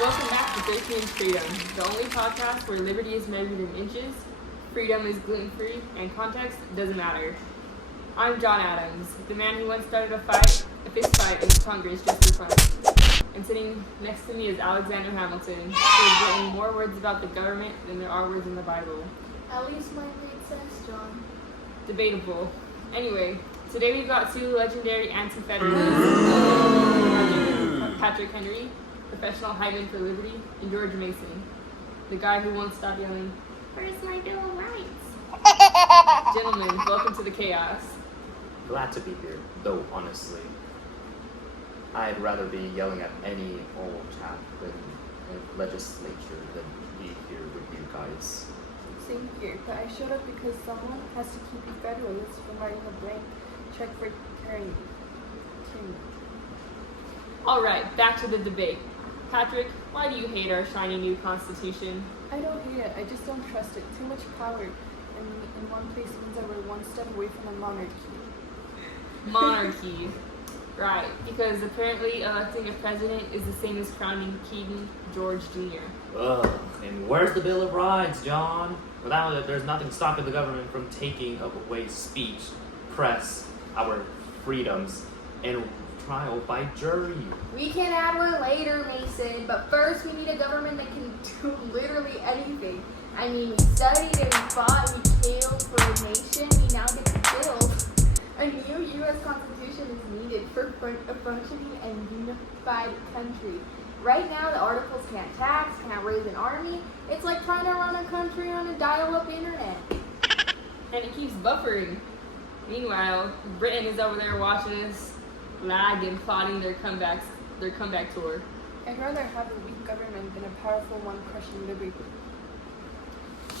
Welcome back to 13 Inch Freedom, the only podcast where liberty is measured in inches, freedom is gluten-free, and context doesn't matter. I'm John Adams, the man who once started a fist fight in Congress just for fun. And sitting next to me is Alexander Hamilton, who has written more words about the government than there are words in the Bible. At least mine made sense, John. Debatable. Anyway, today we've got two legendary anti-federalists, Patrick Henry, professional highwayman for liberty, and George Mason, the guy who won't stop yelling, "Where's my Bill of Rights?" Gentlemen, welcome to the chaos. Glad to be here, though honestly, I'd rather be yelling at any old chap in the legislature than be here with you guys. Same here, but I showed up because someone has to keep you federalists from writing a blank check for tyranny. Alright, back to the debate. Patrick, why do you hate our shiny new constitution? I don't hate it, I just don't trust it. Too much power in one place means that we're one step away from a monarchy. Monarchy. Right, because apparently electing a president is the same as crowning King George Jr. Ugh, and where's the Bill of Rights, John? Without it, there's nothing stopping the government from taking away speech, press, our freedoms, and trial by jury. We can add one later, Mason, but first we need a government that can do literally anything. I mean, we studied and we fought, we killed for a nation, we now get to build. A new U.S. Constitution is needed for a functioning and unified country. Right now, the articles can't tax, can't raise an army. It's like trying to run a country on a dial-up internet. And it keeps buffering. Meanwhile, Britain is over there watching us lag and plotting their comeback tour. I'd rather have a weak government than a powerful one crushing liberty.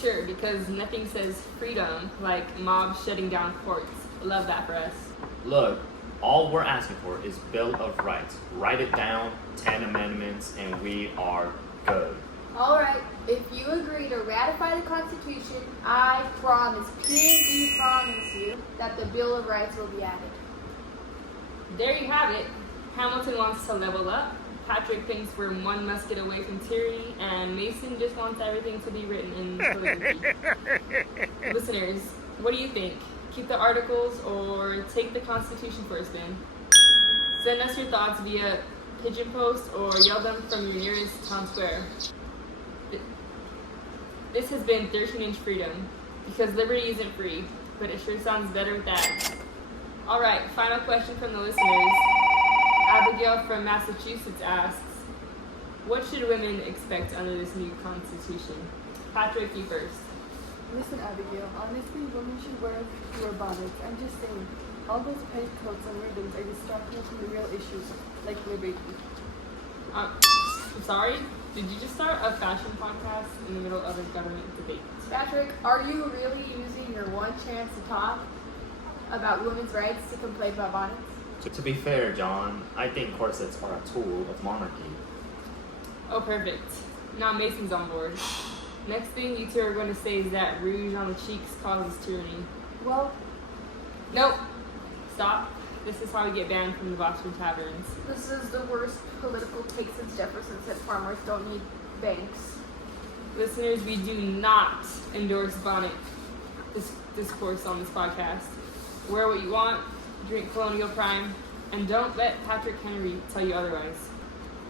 Sure, because nothing says freedom like mobs shutting down courts. Love that for us. Look, all we're asking for is Bill of Rights. Write it down, 10 amendments, and we are good. Alright, if you agree to ratify the Constitution, I promise, pinky promise you, that the Bill of Rights will be added. There you have it. Hamilton wants to level up. Patrick thinks we're one must get away from tyranny, and Mason just wants everything to be written in calligraphy. Listeners, what do you think? Keep the articles or take the Constitution for a spin? Send us your thoughts via pigeon post or yell them from your nearest town square. This has been 13 Inch Freedom, because liberty isn't free, but it sure sounds better with that. Alright, final question from the listeners. Abigail from Massachusetts asks, what should women expect under this new constitution? Patrick, you first. Listen, Abigail, honestly, women should wear bonnets. I'm just saying, all those petticoats and ribbons are distracting us from the real issues, like liberty. I'm sorry? Did you just start a fashion podcast in the middle of a government debate? Patrick, are you really using your one chance to talk about women's rights to complain about bonnets? To be fair, John, I think corsets are a tool of monarchy. Oh, perfect. Now Mason's on board. Next thing you two are going to say is that rouge on the cheeks causes tyranny. Well, Nope. Stop. This is how we get banned from the Boston taverns. This is the worst political take since Jefferson said farmers don't need banks. Listeners, we do not endorse bonnet discourse on this podcast. Wear what you want, drink Colonial Prime, and don't let Patrick Henry tell you otherwise.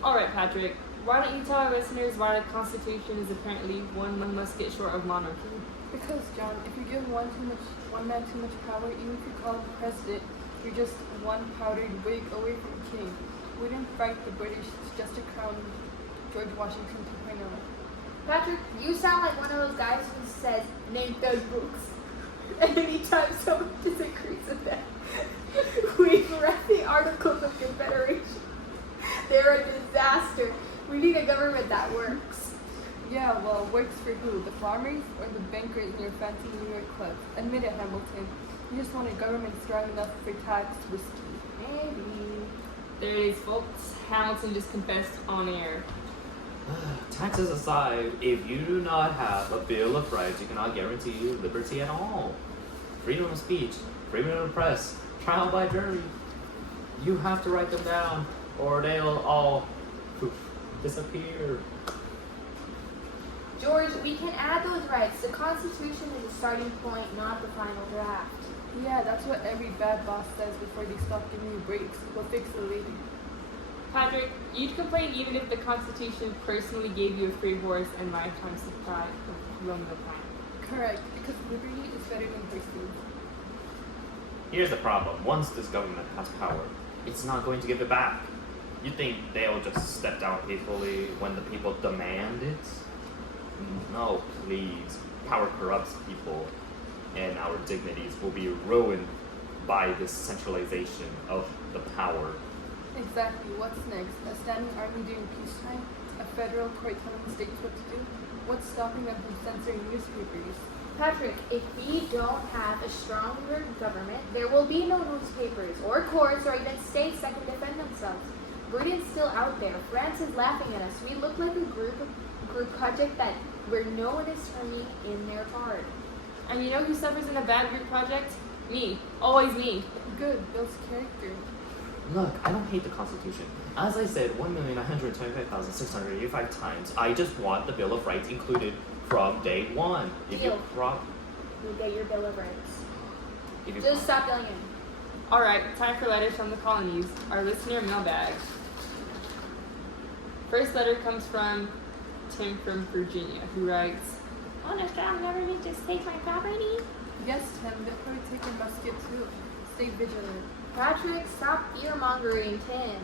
Alright, Patrick, why don't you tell our listeners why the Constitution is apparently one must get short of monarchy? because, John, if you give one man too much power, even if you call him president, you're just one powdered wig away from king. We didn't fight the British just to crown George Washington 2.0. Patrick, you sound like one of those guys who says, name those books. Anytime someone disagrees with that, we've read the Articles of Confederation. They're a disaster. We need a government that works. Yeah, well, works for who? The farmers or the bankers in your fancy New York club? Admit it, Hamilton. You just want a government strong enough for tax whiskey. Maybe. There it is, folks. Hamilton just confessed on air. Taxes aside, if you do not have a Bill of Rights, you cannot guarantee liberty at all. Freedom of speech, freedom of press, trial by jury. You have to write them down, or they'll all poof. disappear. George, we can add those rights. The Constitution is a starting point, not the final draft. Yeah, that's what every bad boss says before they stop giving you breaks. We'll fix it later. Patrick, you'd complain even if the Constitution personally gave you a free horse and lifetime supply of colonial time. Correct, because liberty is better than pursuit. Here's the problem. Once this government has power, it's not going to give it back. You think they'll just step down peacefully when the people demand it? No, please. Power corrupts people, and our dignities will be ruined by this centralization of the power. Exactly. What's next? A standing army during peacetime? A federal court telling states what to do? What's stopping them from censoring newspapers? Patrick, if we don't have a stronger government, there will be no newspapers or courts or even states that can defend themselves. Britain's still out there. France is laughing at us. We look like a group project where no one is turning in their card. And you know who suffers in a bad group project? Me. Always me. Good. Builds character. Look, I don't hate the Constitution. As I said 1,925,685 times, I just want the Bill of Rights included from day one. If you You'll get your Bill of Rights. if you Just stop yelling at me. Alright, time for letters from the colonies. Our listener mailbag. First letter comes from Tim from Virginia, who writes, "On a strong government just take my property?" Yes, Tim, they'll probably take a musket too. Stay vigilant. Patrick, stop fear-mongering, Tim.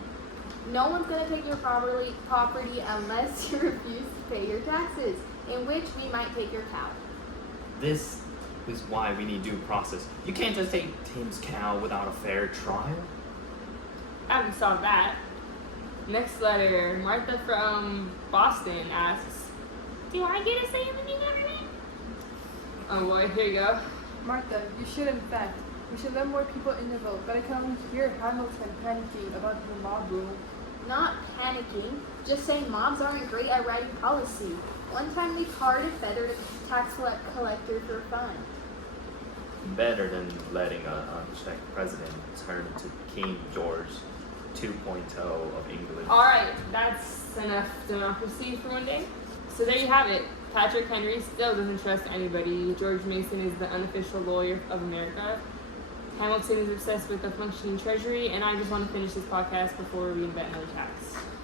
No one's going to take your property unless you refuse to pay your taxes, in which we might take your cow. This is why we need due process. You can't just take Tim's cow without a fair trial. I haven't solved that. Next letter, Martha from Boston asks, "Do I get a say in the new government?" Oh boy, here you go. Martha, you should in fact. We should let more people in the vote, but I can only hear Hamilton panicking about the mob rule. Not panicking, just saying mobs aren't great at writing policy. One time they carded federal tax collector for fun. Better than letting an unchecked president turn into King George 2.0 of England. Alright, that's enough democracy for one day. So there you have it. Patrick Henry still doesn't trust anybody. George Mason is the unofficial lawyer of America. Hamilton is obsessed with the functioning treasury, and I just want to finish this podcast before we invent another tax.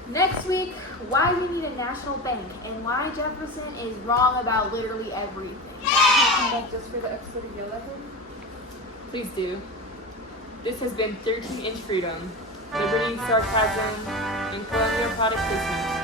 Next week, why we need a national bank and why Jefferson is wrong about literally everything. Come back just for the episode of Yell at Him. Please do. This has been 13-Inch Freedom, Liberty, Sarcasm, and Colonial Product Placement.